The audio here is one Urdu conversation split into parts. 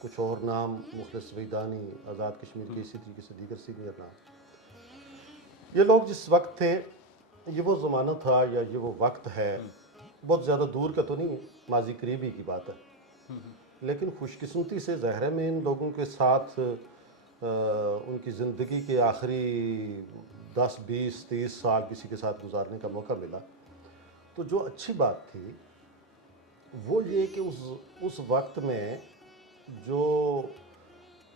کچھ اور نام مخلص ویدانی، آزاد کشمیر کے اسی طریقے سے دیگر سینئر نام. یہ لوگ جس وقت تھے، یہ وہ زمانہ تھا یا یہ وہ وقت ہے، بہت زیادہ دور کا تو نہیں ہے، ماضی قریبی کی بات ہے، لیکن خوش قسمتی سے ظاہر ہے میں ان لوگوں کے ساتھ ان کی زندگی کے آخری 10 20 30 سال کسی کے ساتھ گزارنے کا موقع ملا. تو جو اچھی بات تھی وہ یہ کہ اس وقت میں جو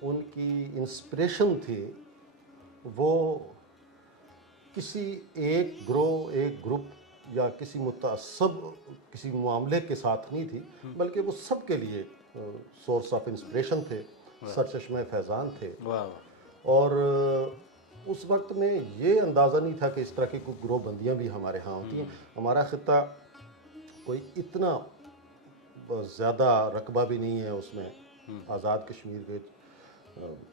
ان کی انسپریشن تھی وہ کسی ایک گروہ، ایک گروپ یا کسی متعصب کسی معاملے کے ساتھ نہیں تھی، بلکہ وہ سب کے لیے سورس آف انسپریشن تھے، سرچشمہ فیضان تھے. اور اس وقت میں یہ اندازہ نہیں تھا کہ اس طرح کی کوئی گروہ بندیاں بھی ہمارے ہاں ہوتی ہیں. ہمارا خطہ کوئی اتنا زیادہ رقبہ بھی نہیں ہے، اس میں آزاد کشمیر کے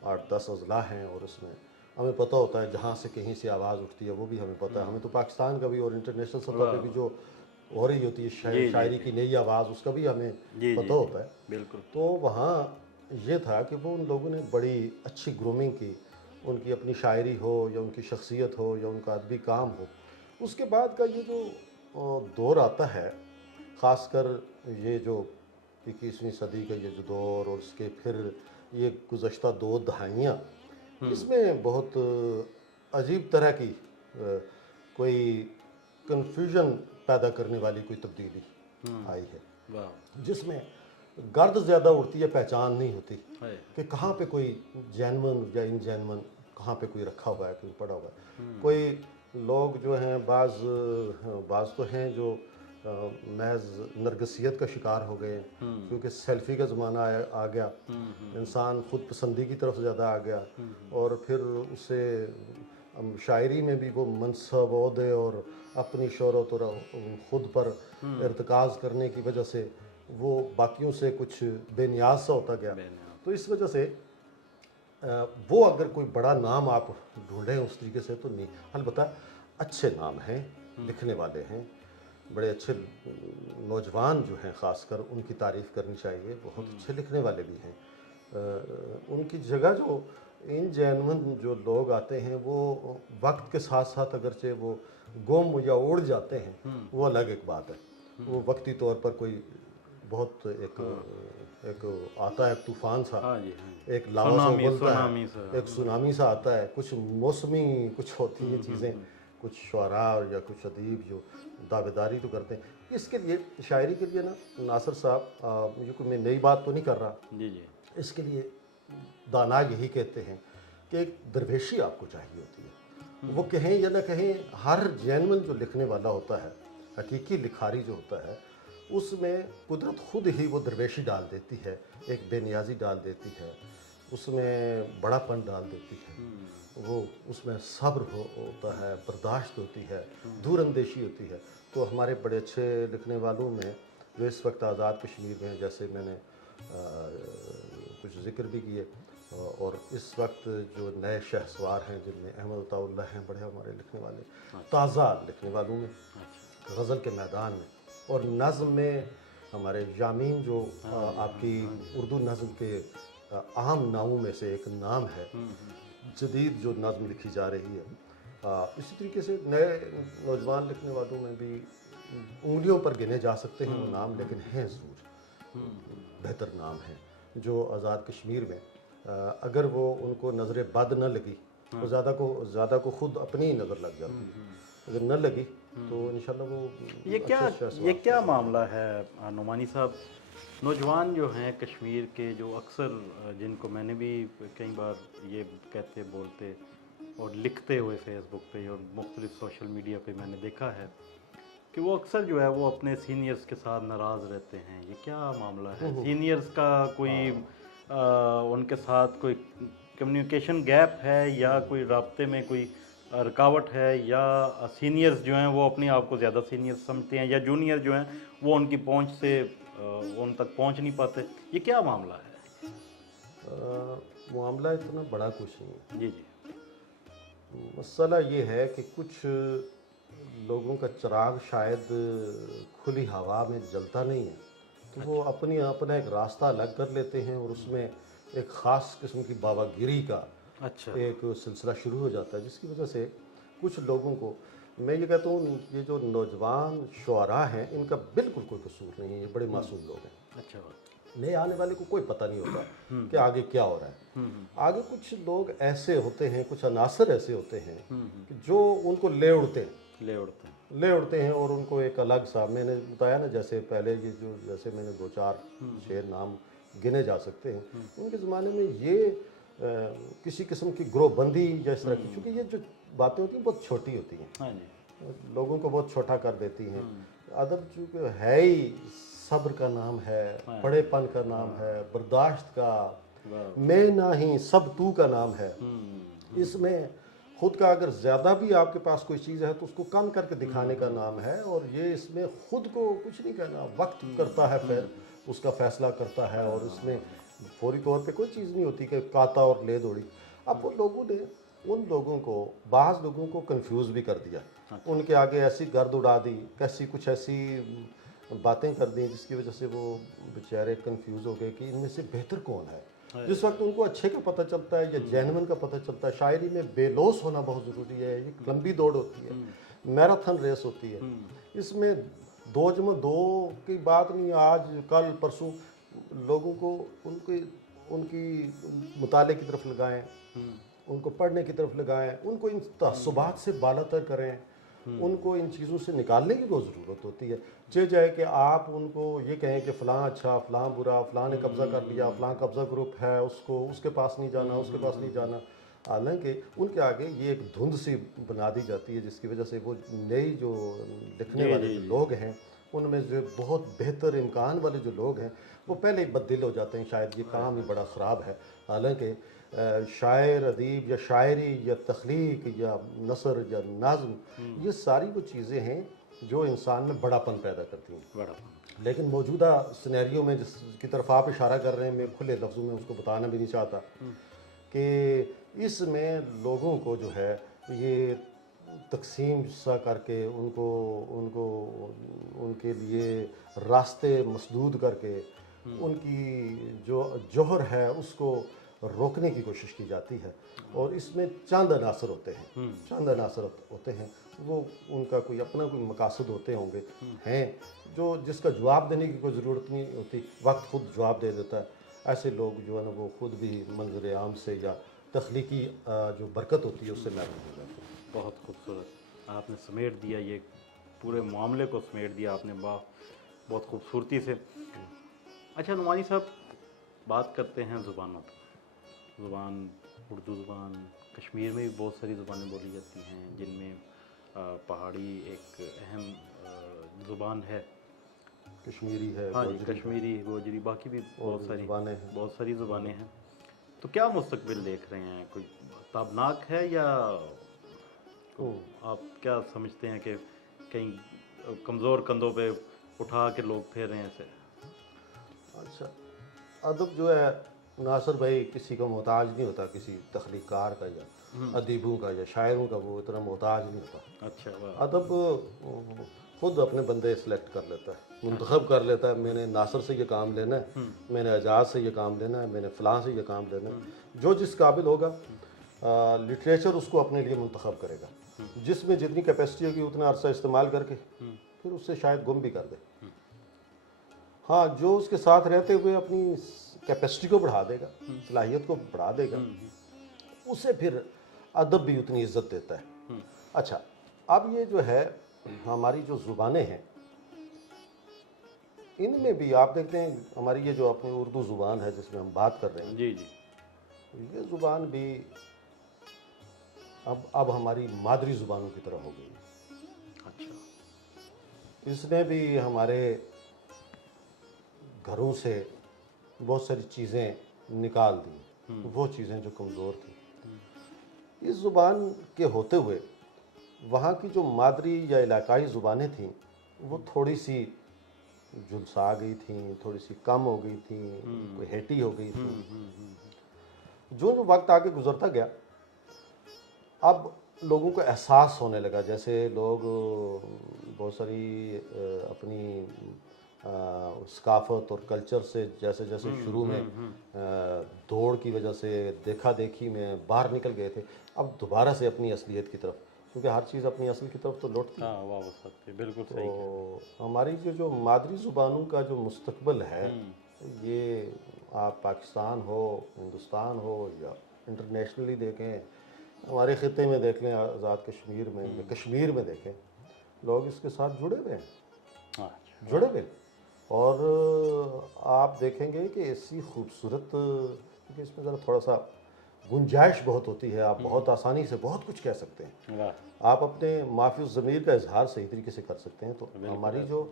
8-10 اضلاع ہیں، اور اس میں ہمیں پتہ ہوتا ہے جہاں سے کہیں سے آواز اٹھتی ہے وہ بھی ہمیں پتہ ہے. ہمیں تو پاکستان کا بھی اور انٹرنیشنل سطح پہ بھی جو ہو رہی ہوتی ہے شاعری کی نئی آواز، اس کا بھی ہمیں پتہ ہوتا ہے. بالکل. تو وہاں یہ تھا کہ وہ ان لوگوں نے بڑی اچھی گرومنگ کی، ان کی اپنی شاعری ہو یا ان کی شخصیت ہو یا ان کا ادبی کام ہو. اس کے بعد کا یہ جو دور آتا ہے، خاص کر یہ جو 21ویں صدی کا یہ جو دور، اور اس کے پھر یہ گزشتہ 2 دہائیاں، اس میں بہت عجیب طرح کی کوئی کنفیوژن پیدا کرنے والی کوئی تبدیلی آئی ہے، جس میں گرد زیادہ اڑتی ہے، پہچان نہیں ہوتی کہ کہاں پہ کوئی جینون یا ان جینون، کہاں پہ کوئی رکھا ہوا ہے، کوئی پڑا ہوا ہے. کوئی لوگ جو ہیں بعض تو ہیں جو محض نرگسیت کا شکار ہو گئے، کیونکہ سیلفی کا زمانہ آ گیا، انسان خود پسندی کی طرف زیادہ آ گیا، اور پھر اسے شاعری میں بھی وہ منصب، عہدے اور اپنی شہرت اور خود پر ارتکاز کرنے کی وجہ سے وہ باقیوں سے کچھ بے نیاز سا ہوتا گیا. تو اس وجہ سے وہ اگر کوئی بڑا نام آپ ڈھونڈیں اس طریقے سے تو نہیں. البتہ اچھے نام ہیں، لکھنے والے ہیں، بڑے اچھے نوجوان جو ہیں خاص کر ان کی تعریف کرنی چاہیے، بہت اچھے لکھنے والے بھی ہیں. ان کی جگہ جو ان جینون جو لوگ آتے ہیں وہ وقت کے ساتھ ساتھ اگرچہ وہ گم یا اڑ جاتے ہیں، وہ الگ ایک بات ہے. وہ وقتی طور پر کوئی بہت ایک آتا ہے طوفان سا، ایک لاوا سا ابلتا ہے، ایک سونامی سا آتا ہے. کچھ موسمی کچھ ہوتی ہیں چیزیں، کچھ شعراء یا کچھ ادیب جو دعویداری تو کرتے ہیں. اس کے لیے شاعری کے لیے نا ناصر صاحب، یہ کوئی میں نئی بات تو نہیں کر رہا، اس کے لیے دانا یہی کہتے ہیں کہ ایک درویشی آپ کو چاہیے ہوتی ہے. وہ کہیں یا نہ کہیں، ہر جینون جو لکھنے والا ہوتا ہے، حقیقی لکھاری جو ہوتا ہے، اس میں قدرت خود ہی وہ درویشی ڈال دیتی ہے، ایک بے نیازی ڈال دیتی ہے، اس میں بڑا پن ڈال دیتی ہے. وہ اس میں صبر ہوتا ہے، برداشت ہوتی ہے، دور اندیشی ہوتی ہے. تو ہمارے بڑے اچھے لکھنے والوں میں جو اس وقت آزاد کشمیر میں، جیسے میں نے کچھ ذکر بھی کیے، اور اس وقت جو نئے شہسوار ہیں جن میں احمد عطا اللہ ہیں، بڑے ہمارے لکھنے والے، تازہ لکھنے والوں میں، غزل کے میدان میں، اور نظم میں ہمارے یامین جو آپ کی اردو نظم کے اہم ناموں میں سے ایک نام ہے، جدید جو نظم لکھی جا رہی ہے. اسی طریقے سے نئے نوجوان لکھنے والوں میں بھی انگلیوں پر گنے جا سکتے ہیں وہ نام، لیکن ہیں ضرور بہتر نام ہیں جو آزاد کشمیر میں اگر وہ ان کو نظر بد نہ لگی تو زیادہ کو خود اپنی ہی نظر لگ جاتی ہے. اگر نہ لگی تو انشاءاللہ وہ یہ کیا معاملہ ہے نعمانی صاحب؟ نوجوان جو ہیں کشمیر کے، جو اکثر جن کو میں نے بھی کئی بار یہ کہتے بولتے اور لکھتے ہوئے فیس بک پہ اور مختلف سوشل میڈیا پہ میں نے دیکھا ہے کہ وہ اکثر جو ہے وہ اپنے سینئرز کے ساتھ ناراض رہتے ہیں. یہ کیا معاملہ ہے؟ سینئرز کا کوئی ان کے ساتھ کوئی کمیونیکیشن گیپ ہے، یا کوئی رابطے میں کوئی رکاوٹ ہے، یا سینئرز جو ہیں وہ اپنے آپ کو زیادہ سینئر سمجھتے ہیں، یا جونیئر جو ہیں وہ ان کی پہنچ سے ان تک پہنچ نہیں پاتے؟ یہ کیا معاملہ ہے؟ معاملہ اتنا بڑا کچھ نہیں. جی. مسئلہ یہ ہے کہ کچھ لوگوں کا چراغ شاید کھلی ہوا میں جلتا نہیں ہے، تو وہ اپنا ایک راستہ الگ کر لیتے ہیں، اور اس میں ایک خاص قسم کی بابا گیری کا اچھا ایک سلسلہ شروع ہو جاتا ہے، جس کی وجہ سے کچھ لوگوں کو، میں یہ کہتا ہوں یہ جو نوجوان شعراء ہیں ان کا بالکل کوئی قصور نہیں ہے، یہ بڑے معصوم لوگ ہیں. اچھا بات. نئے آنے والے کو کوئی پتہ نہیں ہوتا کہ آگے کیا ہو رہا ہے. آگے کچھ لوگ ایسے ہوتے ہیں، کچھ عناصر ایسے ہوتے ہیں کہ جو ان کو لے اڑتے ہیں، لے اڑتے ہیں. اور ان کو ایک الگ سا، میں نے بتایا نا جیسے پہلے یہ جو جیسے میں نے 2-4 شعر نام گنے جا سکتے ہیں، ان کے زمانے میں یہ کسی قسم کی گروہ بندی یا اس طرح کی، چونکہ یہ جو باتیں ہوتی ہیں بہت چھوٹی ہوتی ہیں، ہاں جی. لوگوں کو بہت چھوٹا کر دیتی ہیں. ادب چونکہ ہے ہی صبر کا نام ہے، بڑے پن کا نام ہے، برداشت کا، میں نہ ہی سب تو کا نام ہے. اس میں خود کا اگر زیادہ بھی آپ کے پاس کوئی چیز ہے تو اس کو کم کر کے دکھانے کا نام ہے، اور یہ اس میں خود کو کچھ نہیں کہنا، وقت کرتا ہے پھر اس کا فیصلہ کرتا ہے، اور اس میں فوری طور پہ کوئی چیز نہیں ہوتی کہ کاتا اور لے دوڑی. اب وہ لوگوں نے ان لوگوں کو، بعض لوگوں کو کنفیوز بھی کر دیا، ان کے آگے ایسی گرد اڑا دی، کچھ ایسی باتیں کر دیں جس کی وجہ سے وہ بیچارے کنفیوز ہو گئے کہ ان میں سے بہتر کون ہے. جس وقت ان کو اچھے کا پتہ چلتا ہے یا جینون کا پتہ چلتا ہے. شاعری میں بے لوث ہونا بہت ضروری ہے. یہ لمبی دوڑ ہوتی ہے، میراتھن ریس ہوتی ہے. اس میں 2+2 کی بات نہیں، آج کل پرسوں لوگوں کو ان کی مطالعے کی طرف لگائیں، ان کو پڑھنے کی طرف لگائیں، ان کو ان تعصبات سے بالاتر کریں، ان کو ان چیزوں سے نکالنے کی بہت ضرورت ہوتی ہے. جائے کہ آپ ان کو یہ کہیں کہ فلاں اچھا، فلاں برا، فلاں نے قبضہ کر لیا، فلاں قبضہ گروپ ہے، اس کے پاس نہیں جانا، اس کے پاس نہیں جانا. حالانکہ ان کے آگے یہ ایک دھند سی بنا دی جاتی ہے، جس کی وجہ سے وہ نئی جو لکھنے والے جو لوگ ہیں ان میں جو بہت بہتر امکان والے جو لوگ ہیں وہ پہلے ہی بددل ہو جاتے ہیں. شاید یہ کام ہی بڑا خراب ہے. حالانکہ شاعر، ادیب یا شاعری یا تخلیق یا نثر یا نظم، یہ ساری وہ چیزیں ہیں جو انسان میں بڑا پن پیدا کرتی ہیں. لیکن موجودہ سینیریو میں جس کی طرف آپ اشارہ کر رہے ہیں، میں کھلے لفظوں میں اس کو بتانا بھی نہیں چاہتا کہ اس میں لوگوں کو جو ہے یہ تقسیم سا کر کے ان کے لیے راستے مسدود کر کے ان کی جو جوہر ہے اس کو روکنے کی کوشش کی جاتی ہے. اور اس میں چند عناصر ہوتے ہیں، وہ ان کا کوئی اپنا کوئی مقاصد ہوتے ہوں گے، ہیں جو جس کا جواب دینے کی کوئی ضرورت نہیں ہوتی، وقت خود جواب دے دیتا ہے. ایسے لوگ جو ہے نا وہ خود بھی منظر عام سے یا تخلیقی جو برکت ہوتی ہے اس سے محروم ہو جاتے ہیں. بہت خوبصورت آپ نے سمیٹ دیا، یہ پورے معاملے کو سمیٹ دیا آپ نے بہت خوبصورتی سے. اچھا نعمانی صاحب، بات کرتے ہیں زبانوں پر. زبان، اردو زبان، کشمیر میں بھی بہت ساری زبانیں بولی جاتی ہیں جن میں پہاڑی ایک اہم زبان ہے. کشمیری ہے، ہاں جی، کشمیری، گوجری، باقی بھی بہت ساری زبانیں ہیں. تو کیا مستقبل دیکھ رہے ہیں؟ کوئی تابناک ہے یا آپ کیا سمجھتے ہیں کہ کہیں کمزور کندھوں پہ اٹھا کے لوگ پھیر رہے ہیں اسے؟ اچھا، ادب جو ہے ناصر بھائی کسی کا محتاج نہیں ہوتا، کسی تخلیق کار کا یا ادیبوں کا یا شاعروں کا وہ اتنا محتاج نہیں ہوتا. اچھا، ادب خود اپنے بندے سلیکٹ کر لیتا ہے، منتخب کر لیتا ہے. میں نے ناصر سے یہ کام لینا ہے، میں نے اعجاز سے یہ کام لینا ہے، میں نے فلاں سے یہ کام لینا ہے. جو جس قابل ہوگا لٹریچر اس کو اپنے لیے منتخب کرے گا. جس میں جتنی کیپیسٹی ہوگی اتنا عرصہ استعمال کر کے پھر اس سے شاید گم بھی کر دے. ہاں، جو اس کے ساتھ رہتے ہوئے اپنی کیپیسٹی کو بڑھا دے گا، صلاحیت کو بڑھا دے گا، اسے پھر ادب بھی اتنی عزت دیتا ہے. اچھا، اب یہ جو ہے ہماری جو زبانیں ہیں ان میں بھی آپ دیکھتے ہیں ہماری یہ جو اپنی اردو زبان ہے جس میں ہم بات کر رہے ہیں، جی جی، یہ زبان بھی اب ہماری مادری زبانوں کی طرح ہو گئی. اچھا، اس نے بھی ہمارے گھروں سے بہت ساری چیزیں نکال دی، وہ چیزیں جو کمزور تھیں. اس زبان کے ہوتے ہوئے وہاں کی جو مادری یا علاقائی زبانیں تھیں وہ تھوڑی سی جھلسا گئی تھیں، تھوڑی سی کم ہو گئی تھیں، کوئی ہیٹی ہو گئی تھیں. جو وقت آگے گزرتا گیا اب لوگوں کو احساس ہونے لگا، جیسے لوگ بہت ساری اپنی ثقافت اور کلچر سے جیسے جیسے شروع میں دوڑ کی وجہ سے دیکھا دیکھی میں باہر نکل گئے تھے، اب دوبارہ سے اپنی اصلیت کی طرف، کیونکہ ہر چیز اپنی اصل کی طرف تو لوٹتی ہے۔ ہاں واہ وسعت بالکل صحیح۔ تو ہماری جو مادری زبانوں کا جو مستقبل ہے، یہ آپ پاکستان ہو، ہندوستان ہو، یا انٹرنیشنلی دیکھیں، ہمارے خطے میں دیکھ لیں، آزاد کشمیر میں، کشمیر میں دیکھیں، لوگ اس کے ساتھ جڑے ہوئے ہیں، ہاں جڑے ہوئے ہیں۔ اور آپ دیکھیں گے کہ ایسی خوبصورت، کیونکہ اس میں ذرا تھوڑا سا گنجائش بہت ہوتی ہے، آپ بہت آسانی سے بہت کچھ کہہ سکتے ہیں، واہ آپ اپنے معافی الضمیر کا اظہار صحیح طریقے سے کر سکتے ہیں۔ تو ہماری جو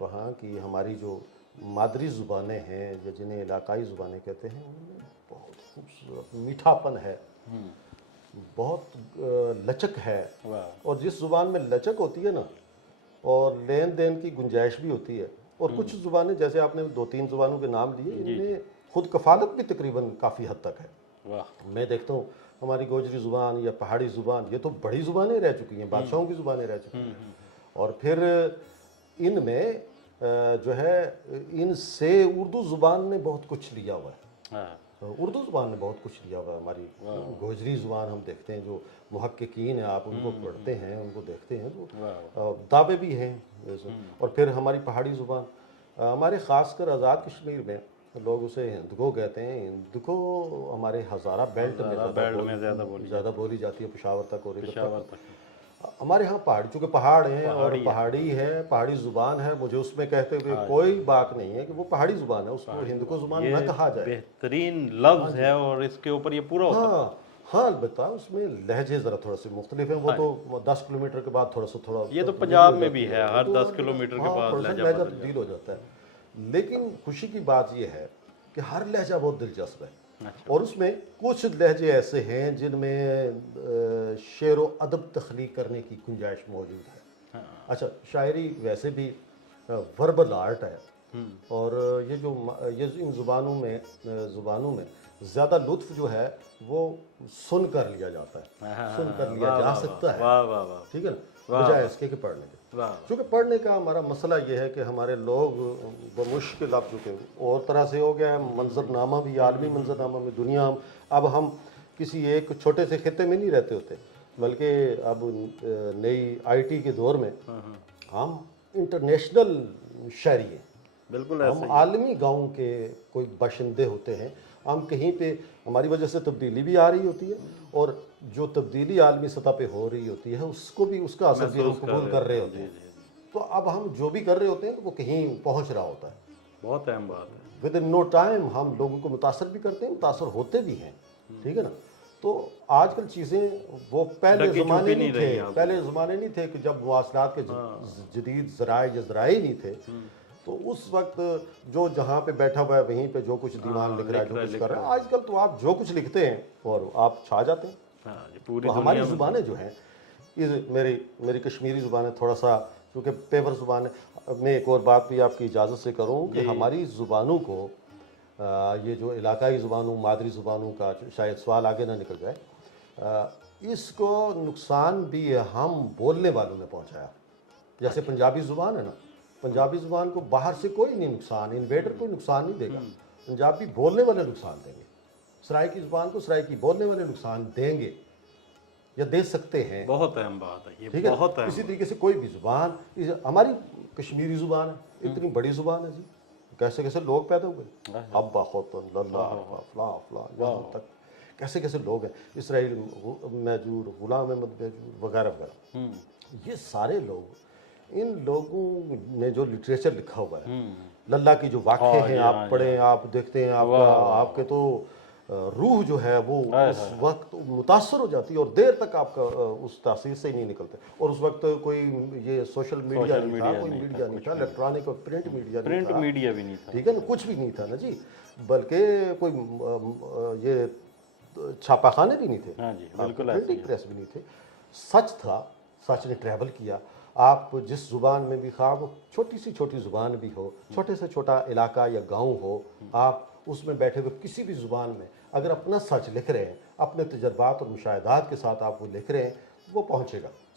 وہاں کی ہماری جو مادری زبانیں ہیں، یا جنہیں علاقائی زبانیں کہتے ہیں، ان میں بہت خوبصورت میٹھاپن ہے، بہت لچک ہے، واہ اور جس زبان میں لچک ہوتی ہے نا، اور لین دین کی گنجائش بھی ہوتی ہے، اور کچھ زبانیں جیسے آپ نے 2-3 زبانوں کے نام لیے، ان میں خود کفالت بھی تقریباً کافی حد تک ہے۔ واہ میں دیکھتا ہوں ہماری گوجری زبان یا پہاڑی زبان، یہ تو بڑی زبانیں رہ چکی ہیں، بادشاہوں کی زبانیں رہ چکی ہیں، اور پھر ان میں جو ہے ان سے اردو زبان نے بہت کچھ لیا ہوا ہے، ہاں اردو زبان نے بہت کچھ لیا ہوا ہے۔ ہماری گوجری زبان ہم دیکھتے ہیں، جو محققین ہیں آپ ان کو پڑھتے ہیں، ان کو دیکھتے ہیں، تو دعوے بھی ہیں۔ اور پھر ہماری پہاڑی زبان، ہمارے خاص کر آزاد کشمیر میں لوگ اسے ہندکو کہتے ہیں، ہندکو ہمارے ہزارہ بیلٹ میں زیادہ بولی جاتی ہے، پشاور تک اور ادھر پشاور تک۔ تک ہمارے ہاں پہاڑی، چونکہ پہاڑ ہیں اور پہاڑی ہے، پہاڑی زبان ہے، مجھے اس میں کہتے ہوئے کوئی بات نہیں ہے کہ وہ پہاڑی زبان ہے، اس کو ہندکو زبان نہ کہا جائے۔ بہترین لفظ ہے، اور اس کے اوپر یہ پورا ہوتا ہے۔ ہاں البتہ اس میں لہجے ذرا تھوڑا سے مختلف ہیں، وہ تو 10 کلومیٹر کے بعد تھوڑا یہ تو پنجاب میں بھی ہے، ہر 10 کلومیٹر کے بعد لہجہ لہجہ تبدیل ہو جاتا ہے۔ لیکن خوشی کی بات یہ ہے کہ ہر لہجہ بہت دلچسپ ہے، اور اس میں کچھ لہجے ایسے ہیں جن میں شعر و ادب تخلیق کرنے کی گنجائش موجود ہے۔ اچھا، شاعری ویسے بھی وربل آرٹ ہے، اور یہ ان زبانوں میں زیادہ لطف جو ہے وہ سن کر لیا جاتا ہے، سن کر لیا جا سکتا ہے، واہ واہ واہ ٹھیک ہے نا، بجائے اس کے کہ پڑھنے کے۔ واہ چونکہ پڑھنے کا ہمارا مسئلہ یہ ہے کہ ہمارے لوگ بمشکل اب چونکہ اور طرح سے ہو گیا ہے، منظر نامہ بھی، عالمی منظر نامہ میں دنیا، اب ہم کسی ایک چھوٹے سے خطے میں نہیں رہتے ہوتے، بلکہ اب نئی IT کے دور میں ہم انٹرنیشنل شہری ہیں، بالکل ہم عالمی گاؤں کے کوئی باشندے ہوتے ہیں، ہم کہیں پہ ہماری وجہ سے تبدیلی بھی آ رہی ہوتی ہے، اور جو تبدیلی عالمی سطح پہ ہو رہی ہوتی ہے اس کو بھی، اس کا اثر بھی ہم قبول کر رہے ہوتے ہیں۔ تو اب ہم جو بھی کر رہے ہوتے ہیں وہ کہیں پہنچ رہا ہوتا ہے، بہت اہم بات ہے۔ ود ان نو ٹائم ہم لوگوں کو متاثر بھی کرتے ہیں، متاثر ہوتے بھی ہیں، ٹھیک ہے نا۔ تو آج کل چیزیں وہ پہلے زمانے نہیں تھے، پہلے زمانے نہیں تھے کہ جب مواصلات کے جدید ذرائع نہیں تھے، تو اس وقت جو جہاں پہ بیٹھا ہوا ہے وہیں پہ جو کچھ دیوان لکھ رہا ہے، جو کچھ کر رہا ہے، آج کل تو آپ جو کچھ لکھتے ہیں اور آپ چھا جاتے ہیں۔ تو ہماری زبانیں جو ہیں، میری کشمیری زبانیں تھوڑا سا کیونکہ پیور زبان ہے، میں ایک اور بات بھی آپ کی اجازت سے کروں کہ ہماری زبانوں کو، یہ جو علاقائی زبانوں، مادری زبانوں کا شاید سوال آگے نہ نکل جائے، اس کو نقصان بھی ہم بولنے والوں نے پہنچایا۔ جیسے پنجابی زبان ہے نا، پنجابی زبان کو باہر سے کوئی نہیں نقصان، انویڈر کوئی نقصان نہیں دے گا، پنجابی بولنے والے نقصان دیں گے، سرائیکی زبان کو سرائیکی بولنے والے نقصان دیں گے یا دے سکتے ہیں۔ بہت اہم بات ہے یہ، ٹھیک ہے، بہت اہم۔ اسی طریقے سے کوئی بھی زبان، ہماری کشمیری زبان ہے، اتنی بڑی زبان ہے جی، کیسے کیسے لوگ پیدا ہوئے، ابا خوتن للہ فلاں فلاں، یہاں تک کیسے کیسے لوگ ہیں، اسرائیل میجور، غلام احمد میجور وغیرہ وغیرہ، یہ سارے لوگ، ان لوگوں نے جو لٹریچر لکھا ہوا ہے، للہ کی جو واقعے ہیں آپ پڑھیں، آپ دیکھتے ہیں، آپ کے تو روح جو ہے وہ اس وقت متاثر ہو جاتی ہے، اور دیر تک آپ کا اس تاثیر سے ہی نہیں نکلتے۔ اور اس وقت کوئی یہ سوشل میڈیا نہیں تھا، کوئی میڈیا نہیں تھا، الیکٹرانک اور پرنٹ میڈیا نہیں تھا، پرنٹ میڈیا بھی نہیں تھا، ٹھیک ہے نا، کچھ بھی نہیں تھا نا جی، بلکہ کوئی یہ چھاپا خانے بھی نہیں تھے، پرنٹنگ پریس بھی نہیں تھے، سچ تھا، سچ نے ٹریول کیا۔ آپ جس زبان میں بھی، خواہ وہ چھوٹی سی چھوٹی زبان بھی ہو، چھوٹے سے چھوٹا علاقہ یا گاؤں ہو، آپ اس میں بیٹھے ہوئے کسی بھی زبان میں اگر اپنا سچ لکھ رہے ہیں، اپنے تجربات اور مشاہدات کے ساتھ آپ وہ لکھ رہے ہیں، وہ پہنچے گا۔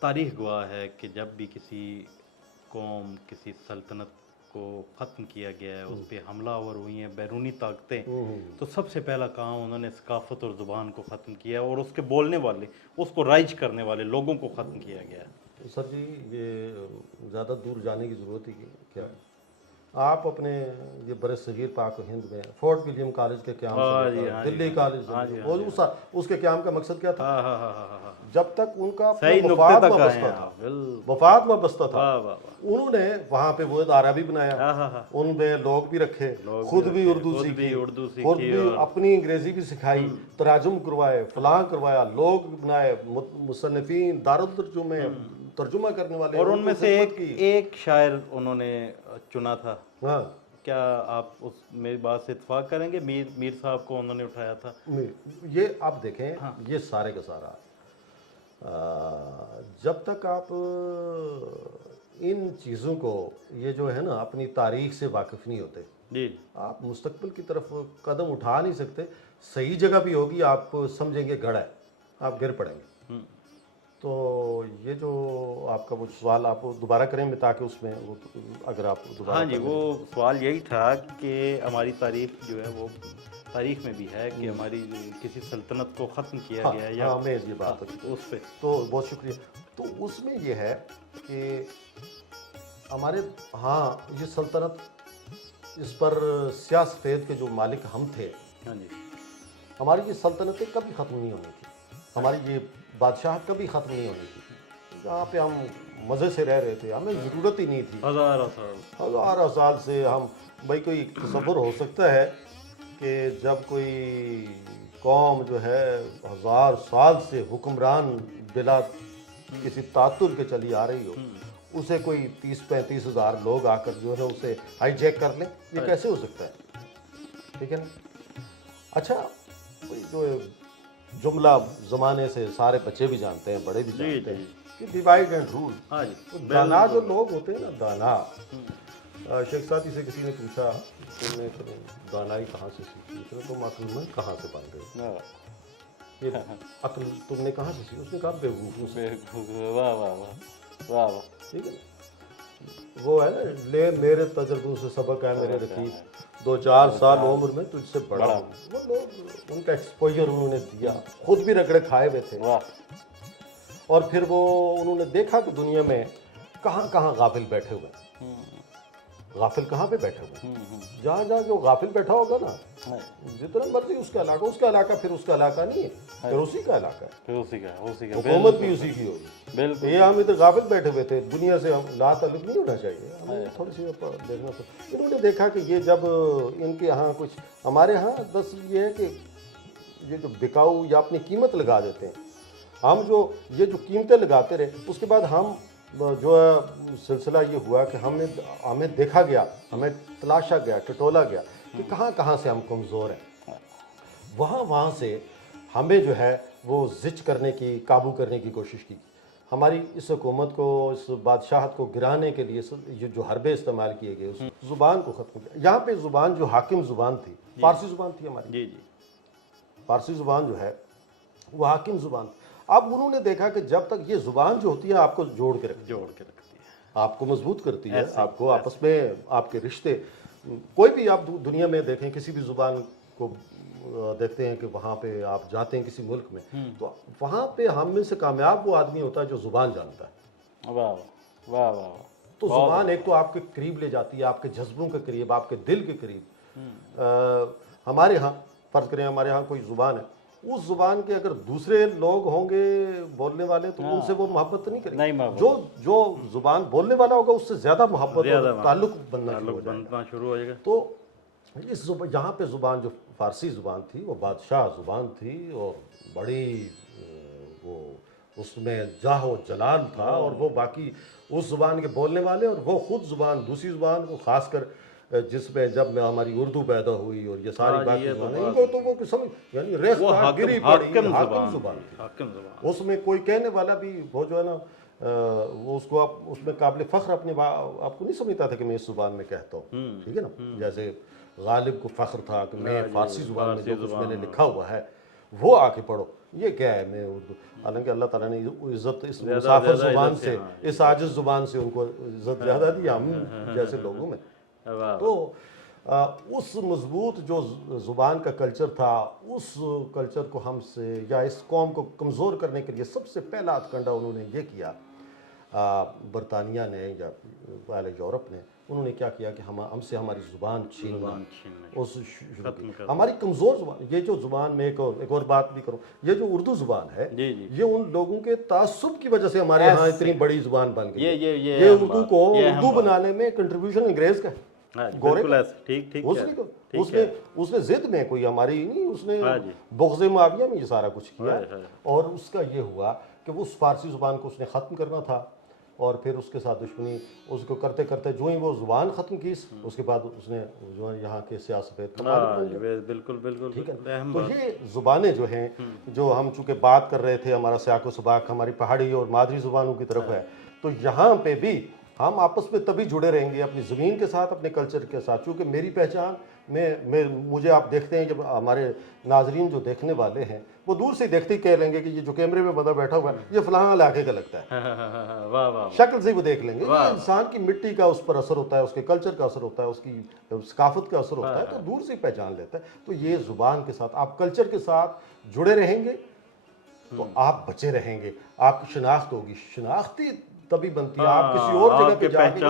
تاریخ گواہ ہے کہ جب بھی کسی قوم کسی سلطنت کو ختم کیا گیا ہے، اس پہ حملہ آور ہوئی ہیں بیرونی طاقتیں، تو سب سے پہلا کام انہوں نے ثقافت اور زبان کو ختم کیا اور اس کے بولنے والے، اس کو رائج کرنے والے لوگوں کو ختم کیا گیا ہے۔ سر جی یہ زیادہ دور جانے کی ضرورت ہی کیا ہے؟ آپ اپنے یہ برِ صغیر پاک و ہند میں فورٹ ولیم کالج کے قیام سے لے کر دلی کالج سے اس کے قیام کا مقصد کیا تھا؟ جب تک ان کا مفاد وابستہ تھا، مفاد وابستہ تھا، انہوں نے وہاں پہ وہ ادارہ بھی بنایا، ان میں لوگ بھی رکھے، خود بھی اردو سیکھی، خود بھی اپنی انگریزی بھی سکھائی، تراجم کروائے، فلاں کروایا، لوگ بنائے، مصنفین، دارالترجمے، ترجمہ کرنے والے، اور ان میں سے ایک شاعر انہوں نے چنا تھا۔ ہاں، کیا آپ اس میری بات سے اتفاق کریں گے؟ میر صاحب کو انہوں نے اٹھایا تھا۔ یہ آپ دیکھیں، یہ سارے کا سارا جب تک آپ ان چیزوں کو، یہ جو ہے نا، اپنی تاریخ سے واقف نہیں ہوتے، جی، آپ مستقبل کی طرف قدم اٹھا نہیں سکتے۔ صحیح جگہ بھی ہوگی، آپ سمجھیں گے گڑھ ہے، آپ گر پڑیں گے۔ تو یہ جو آپ کا وہ سوال آپ دوبارہ کریں گے تاکہ اس میں اگر آپ دوبارہ ہاں جی، وہ سوال یہی تھا کہ ہماری تاریخ جو ہے وہ تاریخ میں بھی ہے کہ ہماری کسی سلطنت کو ختم کیا گیا ہے، یا ہاں میں یہ بات اس پہ تو بہت شکریہ۔ تو اس میں یہ ہے کہ ہمارے ہاں یہ سلطنت، اس پر سیاہ سفید کے جو مالک ہم تھے، ہاں جی، ہماری یہ سلطنتیں کبھی ختم نہیں ہونی تھی، ہماری یہ بادشاہ کبھی ختم نہیں ہونی تھی۔ جہاں پہ ہم مزے سے رہ رہے تھے، ہمیں ضرورت ہی نہیں تھی، ہزارہ سال سے ہم بھائی کوئی تصور ہو سکتا ہے کہ جب کوئی قوم جو ہے 1000 سال سے حکمران بلا کسی تعطل کے چلی آ رہی ہو، اسے کوئی 30-35 ہزار لوگ آ کر جو ہے اسے ہائی جیک کر لیں، یہ کیسے ہو سکتا ہے؟ ٹھیک ہے نا؟ اچھا، جو جملہ زمانے سے سارے بچے بھی جانتے ہیں، بڑے بھی جانتے ہیں کہ ڈیوائڈ اینڈ رول۔ دانا جو لوگ ہوتے ہیں نا، دانا، شیخ ساتھی سے کسی نے پوچھا تم نے دانائی کہاں سے سیکھی؟ تم عقل مند کہاں سے بن گئے؟ یہ عقل تم نے کہاں سے سیکھی؟ اس نے کہا بیوقوف سے۔ واہ واہ واہ واہ واہ، ٹھیک ہے نا؟ وہ ہے نا، لے میرے تجربوں سے سبق ہے میرے رقیب، 2-4 سال عمر میں تجھ سے بڑا ہوں۔ وہ لوگ ان کا ایکسپوجر انہوں نے دیا، خود بھی رگڑے کھائے ہوئے تھے، اور پھر وہ انہوں نے دیکھا کہ دنیا میں کہاں کہاں غافل بیٹھے ہوئے ہیں۔ غافل کہاں پہ بیٹھے ہوئے ہیں؟ جہاں جہاں جو غافل بیٹھا ہوگا نا، جتنا مرضی اس کا علاقہ پھر اس کا علاقہ نہیں ہے، پھر اسی کا علاقہ ہے، حکومت بھی اسی کی ہوگی۔ بالکل، یہ ہم ادھر غافل بیٹھے ہوئے تھے، دنیا سے ہم لا تعلق نہیں ہونا چاہیے، ہمیں تھوڑی سی دیکھنا تھا۔ انہوں نے دیکھا کہ یہ جب ان کے ہاں کچھ، ہمارے ہاں بس یہ ہے کہ یہ جو بکاؤ یا اپنی قیمت لگا دیتے ہیں، ہم جو یہ جو قیمتیں لگاتے رہے، اس کے بعد ہم جو ہے سلسلہ یہ ہوا کہ ہمیں دیکھا گیا، ہمیں تلاشا گیا، ٹٹولا گیا کہ کہاں کہاں سے ہم کمزور ہیں، وہاں سے ہمیں جو ہے وہ زچ کرنے کی، قابو کرنے کی کوشش کی۔ ہماری اس حکومت کو، اس بادشاہت کو گرانے کے لیے یہ جو حربے استعمال کیے گئے، اس زبان کو ختم کیا۔ یہاں پہ زبان جو حاکم زبان تھی، فارسی زبان تھی ہماری، جی جی، فارسی زبان جو ہے وہ حاکم زبان تھی۔ اب انہوں نے دیکھا کہ جب تک یہ زبان جو ہوتی ہے آپ کو جوڑ کے رکھتی ہے، آپ کو مضبوط کرتی ہے، آپ کو آپس میں آپ کے رشتے، کوئی بھی آپ دنیا میں دیکھیں، کسی بھی زبان کو دیکھتے ہیں کہ وہاں پہ آپ جاتے ہیں کسی ملک میں، تو وہاں پہ ہم میں سے کامیاب وہ آدمی ہوتا ہے جو زبان جانتا ہے۔ واہ واہ واہ، تو زبان ایک تو آپ کے قریب لے جاتی ہے، آپ کے جذبوں کے قریب، آپ کے دل کے قریب۔ ہمارے ہاں فرض کریں ہمارے ہاں کوئی زبان ہے، اس زبان کے اگر دوسرے لوگ ہوں گے بولنے والے تو ان سے وہ محبت نہیں کریں گے، جو زبان بولنے والا ہوگا اس سے زیادہ محبت اور تعلق بننا شروع ہو جائے گا۔ تو اس یہاں پہ زبان جو فارسی زبان تھی وہ بادشاہ زبان تھی، اور بڑی وہ اس میں جاہ و جلال تھا، اور وہ باقی اس زبان کے بولنے والے، اور وہ خود زبان دوسری زبان کو خاص کر جس میں جب میں ہماری اردو پیدا ہوئی اور یہ ساری باقی زبانیں، ان کو تو وہ سمجھ یعنی ریختہ گری پڑی، حاکم زبان تھی۔ اس میں کوئی کہنے والا بھی وہ جو ہے نا، وہ اس کو اس میں قابل فخر اپنے آپ کو نہیں سمجھتا تھا کہ میں اس زبان میں کہتا ہوں، ٹھیک ہے نا؟ جیسے غالب کو فخر تھا کہ میں فارسی زبان میں جو کچھ میں نے لکھا ہوا ہے وہ آ کے پڑھو۔ یہ کیا ہے میں اردو، حالانکہ اللہ تعالیٰ نے عزت اس مسافر زبان سے، اس عاجز زبان سے ان کو عزت زیادہ دی ہم جیسے لوگوں میں. تو اس مضبوط جو زبان کا کلچر تھا، اس کلچر کو ہم سے یا اس قوم کو کمزور کرنے کے لیے سب سے پہلا ہتھ انہوں نے یہ کیا، برطانیہ نے یا پہلے یورپ نے، انہوں نے کیا کیا کہ ہم سے ہماری زبان چھیننا، اس شروع کی ہماری کمزور زبان. یہ جو زبان میں ایک اور بات بھی کروں، یہ جو اردو زبان ہے یہ ان لوگوں کے تعصب کی وجہ سے ہمارے یہاں اتنی بڑی زبان بن گئی. یہ اردو کو اردو بنانے میں کنٹریبیوشن انگریز کا ہے، گورے کا. اس نے ضد میں کوئی ہماری نہیں، اس نے بغض معاویہ میں یہ سارا کچھ کیا، اور اس کا یہ ہوا کہ وہ اس فارسی زبان کو اس نے ختم کرنا تھا، اور پھر اس کے ساتھ دشمنی اس کو کرتے کرتے جو ہی وہ زبان ختم کی، اس کے بعد اس نے جو یہاں کے سیاست بالکل ٹھیک ہے. تو یہ زبانیں جو ہیں، جو ہم چونکہ بات کر رہے تھے، ہمارا سیاق و سباق ہماری پہاڑی اور مادری زبانوں کی طرف ہے، تو یہاں پہ بھی ہم آپس میں تبھی جڑے رہیں گے اپنی زمین کے ساتھ، اپنے کلچر کے ساتھ. چونکہ میری پہچان مجھے آپ دیکھتے ہیں، جب ہمارے ناظرین جو دیکھنے والے ہیں وہ دور سے دیکھتے ہی کہہ لیں گے کہ یہ جو کیمرے میں بندہ بیٹھا ہوا ہے یہ فلاں علاقے کا لگتا ہے، شکل سے وہ دیکھ لیں گے. یہ انسان کی مٹی کا اس پر اثر ہوتا ہے، اس کے کلچر کا اثر ہوتا ہے، اس کی ثقافت کا اثر ہوتا ہے، تو دور سے پہچان لیتا ہے. تو یہ زبان کے ساتھ آپ کلچر کے ساتھ جڑے رہیں گے تو آپ بچے رہیں گے، آپ کی شناخت ہوگی. شناختی تبھی بنتی ہے، آپ کسی اور جگہ پہ جا کے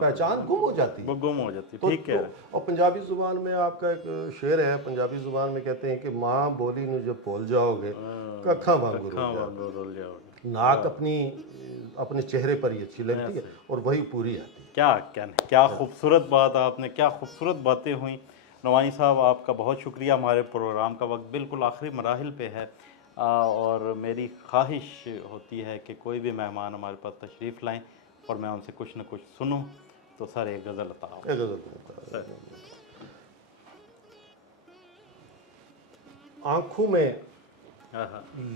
پہچان گم ہو جاتی ہے. ٹھیک ہے. اور پنجابی زبان میں آپ کا ایک شعر ہے، پنجابی زبان میں کہتے ہیں کہ ماں بولی نو جب بھول جاؤ گے ککھاں وانگو رول جاؤ گے. ناک اپنے چہرے پر ہی اچھی لگتی ہے اور وہی پوری آتی ہے. کیا خوبصورت بات آپ نے، کیا خوبصورت باتیں ہوئیں. نعمانی صاحب آپ کا بہت شکریہ. ہمارے پروگرام کا وقت بالکل آخری مراحل پہ ہے، اور میری خواہش ہوتی ہے کہ کوئی بھی مہمان ہمارے پاس تشریف لائیں اور میں ان سے کچھ نہ کچھ سنوں. تو سر ایک غزل عطا. آنکھوں میں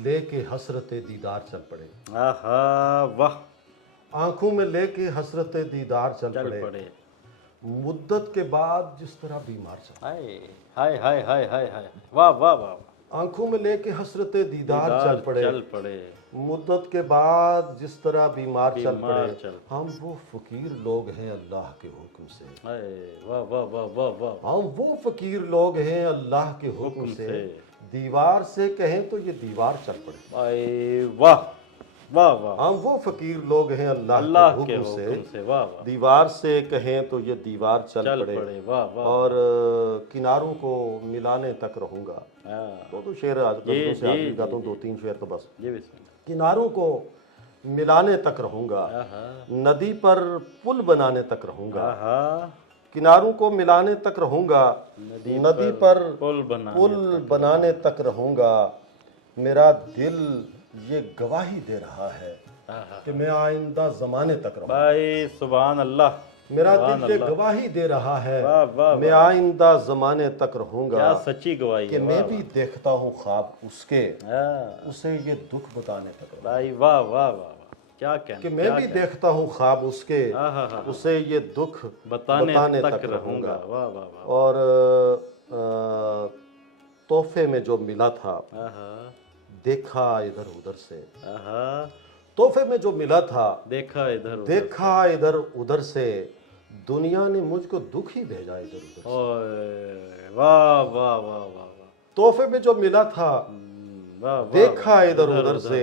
لے کے حسرت دیدار چل پڑے، واہ. آنکھوں میں لے کے حسرت دیدار چل پڑے، مدت کے بعد جس طرح بیمار چل پڑے. ہائے ہائے ہائے ہائے ہائے، واہ واہ واہ. آنکھوں میں لے کے حسرت دیدار چل پڑے، مدت کے بعد جس طرح بیمار چل پڑے. ہم وہ فقیر لوگ ہیں اللہ کے حکم سے، واہ واہ واہ واہ واہ. ہم وہ فقیر لوگ ہیں اللہ کے حکم سے، دیوار سے کہیں تو یہ دیوار چل پڑے. واہ واہ واہ. ہم وہ فقیر لوگ ہیں اللہ کے حکم سے، دیوار سے کہیں تو یہ دیوار چل پڑے. اور کناروں کو ملانے تک رہوں گا. تو شعر سے آدمی گاتا ہوں، 2-3 شعر تو بس. کناروں کو ملانے تک رہوں گا، ندی پر پل بنانے تک رہوں گا. کناروں کو ملانے تک رہوں گا، ندی پر پل بنانے تک رہوں گا. میرا دل یہ گواہی دے رہا ہے کہ میں آئندہ زمانے تک رہوں گا. بھائی سبحان اللہ. میرا دل یہ گواہی دے رہا ہے میں آئندہ زمانے تک رہوں گا. کیا سچی گواہی کہ میں بھی دیکھتا ہوں خواب اس کے، اسے یہ دکھ بتانے تک رہوں گا. بھائی واہ واہ واہ. کیا کہنا. کہ میں بھی دیکھتا ہوں خواب اس کے، اسے یہ دکھ بتانے تک رہوں گا. اور تحفے میں جو ملا تھا دیکھا ادھر ادھر سے، تحفے میں جو ملا تھا دیکھا ادھر ادھر سے، دنیا نے مجھ کو دکھ ہی بھیجا ادھر ادھر سے. واہ واہ واہ واہ. تحفے میں جو ملا تھا دیکھا ادھر ادھر سے،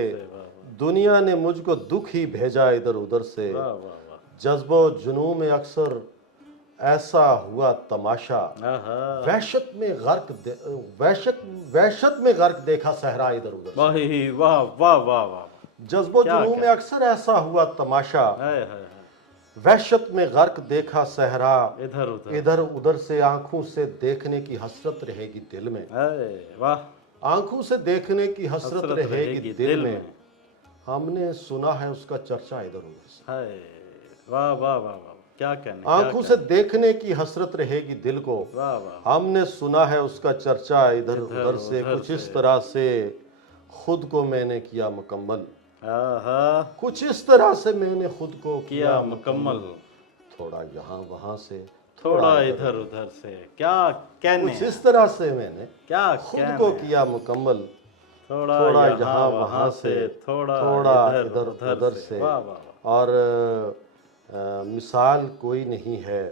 دنیا نے مجھ کو دکھ ہی بھیجا ادھر ادھر سے. جذب و جنون میں اکثر ایسا ہوا تماشا، وحشت میں غرق دیکھا صحرا ادھر ادھر سے. واہ واہ واہ واہ. جذب و جنون میں اکثر ایسا ہوا تماشا، وحشت میں غرق دیکھا صحرا ادھر ادھر سے. آنکھوں سے دیکھنے کی حسرت رہے گی دل میں، آنکھوں سے دیکھنے کی حسرت رہے گی دل میں. ہم نے سنا ہے اس کا چرچا ادھر ادھر سے. واہ واہ واہ. کیا کہنے. آنکھوں سے دیکھنے کی حسرت رہے گی دل کو، ہم نے سنا ہے اس کا چرچا ادھر ادھر سے. کچھ اس طرح سے خود کو میں نے کیا مکمل، کچھ اس طرح سے میں نے خود کو کیا مکمل. تھوڑا یہاں وہاں سے، تھوڑا ادھر ادھر سے. کیا کہنے. کچھ اس طرح سے میں نے کیا خود کو کیا مکمل. تھوڑا تھوڑا یہاں یہاں وہاں وہاں سے سے، تھوڑا تھوڑا ادھر ادھر سے، واہ واہ واہ اور مثال کوئی نہیں ہے،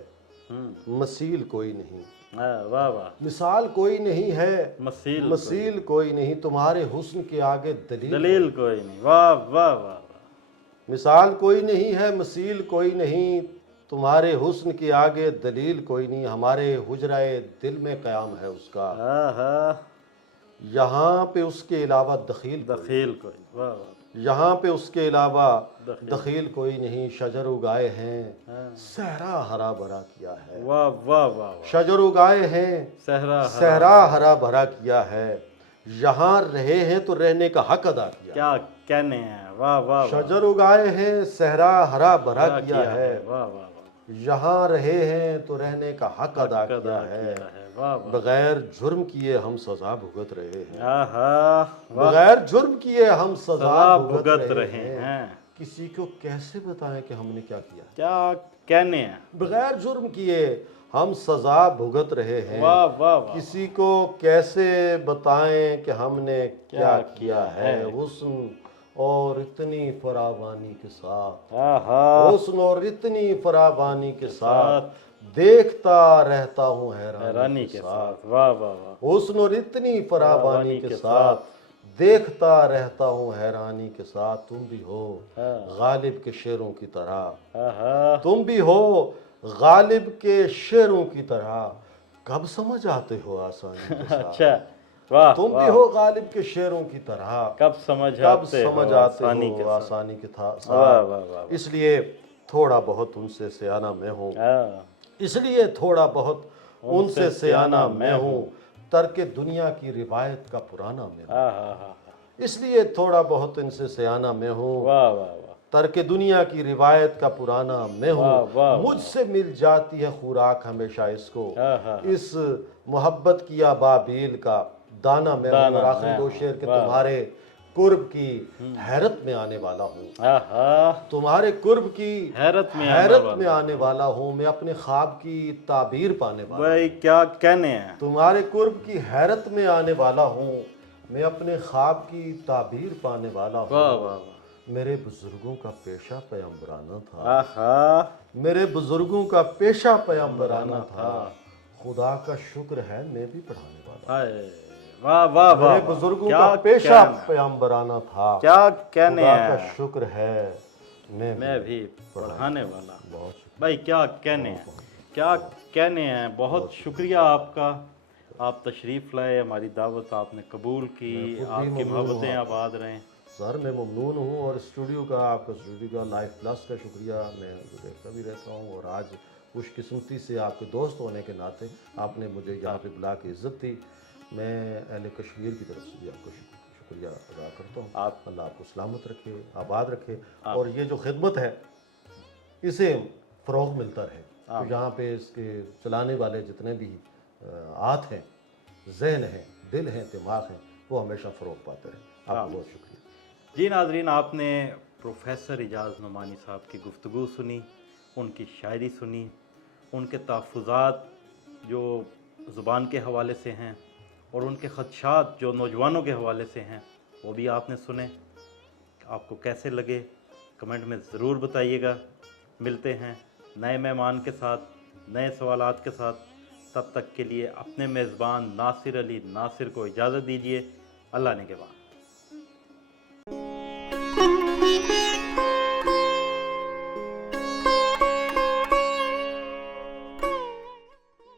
ہوں مثیل کوئی نہیں، واہ واہ مثال کوئی نہیں ہے، مسیل مثیل کوئی نہیں، تمہارے حسن کے آگے دلیل دلیل کوئی نہیں، واہ واہ واہ مثال کوئی نہیں ہے، مثیل کوئی نہیں، تمہارے حسن کے آگے دلیل کوئی نہیں، ہمارے حجرائے دل میں قیام ہے اس کا، ہاں یہاں پہ اس کے علاوہ دخیل کوئی دخیل کوئی نہیں، واہ واہ یہاں پہ اس کے علاوہ دخیل دخیل کوئی نہیں، شجر اگائے ہیں ہاں، صحرا ہرا بھرا کیا ہے، واہ واہ واہ واہ شجر اگائے ہیں صحرا صحرا ہرا بھرا کیا ہے، یہاں رہے ہیں تو رہنے کا حق ادا کیا، کیا کہنے ہیں، واہ واہ واہ شجر اگائے ہیں صحرا ہرا بھرا کیا کیا ہے، واہ واہ واہ یہاں رہے ہیں تو رہنے کا حق ادا حق کیا ادا ہے، کیا ہے، واہ واہ بغیر جرم کیے ہم سزا بھگت رہے ہیں، آہا واہ بغیر جرم کیے ہم سزا سزا بھگت بھگت رہے رہے ہیں، ہیں، کسی کو کیسے بتائیں کہ ہم نے کیا کیا، کیا کہنے ہیں، بغیر جرم کیے ہم سزا بھگت رہے ہیں، واہ واہ واہ کسی کو کیسے بتائیں کہ ہم نے کیا کیا ہے، حسن اور اتنی فراوانی کے ساتھ، آہا حسن اور اتنی فراوانی کے ساتھ ساتھ دیکھتا رہتا ہوں حیرانی حیرانی کے کے ساتھ، ساتھ، واہ واہ واہ حسن اور اتنی فراوانی کے ساتھ دیکھتا رہتا ہوں حیرانی کے ساتھ، تم بھی ہو غالب کے شعروں کی طرح، آہا تم بھی ہو غالب کے شعروں کی طرح، کب سمجھ آتے ہو آسانی کے ساتھ، اچھا واہ تم بھی ہو غالب کے شعروں کی طرح، کب سمجھ کب آتے سمجھ ہو آتے آسانی کے ہو ساتھ، آسانی کے واہ ساتھ، واہ واہ واہ اس لیے تھوڑا بہت ان سے سیانہ میں ہوں، اس لیے تھوڑا بہت ان سے سیانہ میں ہوں، ترک دنیا کی روایت کا پرانا میں ہوں، آہا اس لیے تھوڑا بہت ان سے سیانہ میں ہوں، واہ واہ واہ ترک دنیا کی روایت کا پرانا میں واہ ہوں، واہ مجھ سے مل جاتی ہے خوراک ہمیشہ اس کو، آہا اس محبت کی ابابیل کا دانہ میں ہوں، اور آخری دو شعر کہ تمہارے قرب کی حیرت میں آنے والا ہوں، آہا تمہارے قرب کی حیرت میں حیرت میں آنے والا ہوں، میں اپنے خواب کی تعبیر پانے والا ہوں، بھائی کیا کہنے ہیں، تمہارے قرب کی حیرت میں آنے والا ہوں، میں اپنے خواب کی تعبیر پانے والا واہ ہوں، واہ واہ میرے بزرگوں کا پیشہ پیغمبرانہ تھا، آہا میرے بزرگوں کا پیشہ پیغمبرانہ تھا، خدا کا شکر ہے میں بھی پڑھانے والا ہوں، ہائے واہ واہ واہ میرے بزرگوں کا پیشہ پیغمبرانہ تھا، کیا کہنے خدا کا ہیں، شکر ہے میں بھی پڑھانے والا، بہت شکریہ، بھائی کیا کہنے ہیں، کیا کہنے ہیں، بہت شکریہ آپ کا، آپ تشریف لائے، ہماری دعوت آپ نے قبول کی، آپ کی محبتیں آباد رہیں، سر میں ممنون ہوں، اور اسٹوڈیو کا آپ کا اسٹوڈیو کا لائف پلس کا شکریہ، میں دیکھتا بھی رہتا ہوں، اور آج خوش قسمتی سے آپ کے دوست ہونے کے ناطے آپ نے مجھے یہاں پہ بلا کے عزت دی، میں اہل کشمیر کی طرف سے بھی آپ کو شکریہ ادا کرتا ہوں، اللہ آپ کو سلامت رکھے، آباد رکھے، اور یہ جو خدمت ہے اسے فروغ ملتا رہے، تو یہاں پہ اس کے چلانے والے جتنے بھی ہاتھ ہیں، ذہن ہیں، دل ہیں، دماغ ہیں، وہ ہمیشہ فروغ پاتے رہیں، آپ کو بہت شکریہ۔ جی ناظرین، آپ نے پروفیسر اعجاز نعمانی صاحب کی گفتگو سنی، ان کی شاعری سنی، ان کے تحفظات جو زبان کے حوالے سے ہیں، اور ان کے خدشات جو نوجوانوں کے حوالے سے ہیں، وہ بھی آپ نے سنے، آپ کو کیسے لگے کمنٹ میں ضرور بتائیے گا، ملتے ہیں نئے مہمان کے ساتھ، نئے سوالات کے ساتھ، تب تک کے لیے اپنے میزبان ناصر علی ناصر کو اجازت دیجیے، اللہ نگہبان۔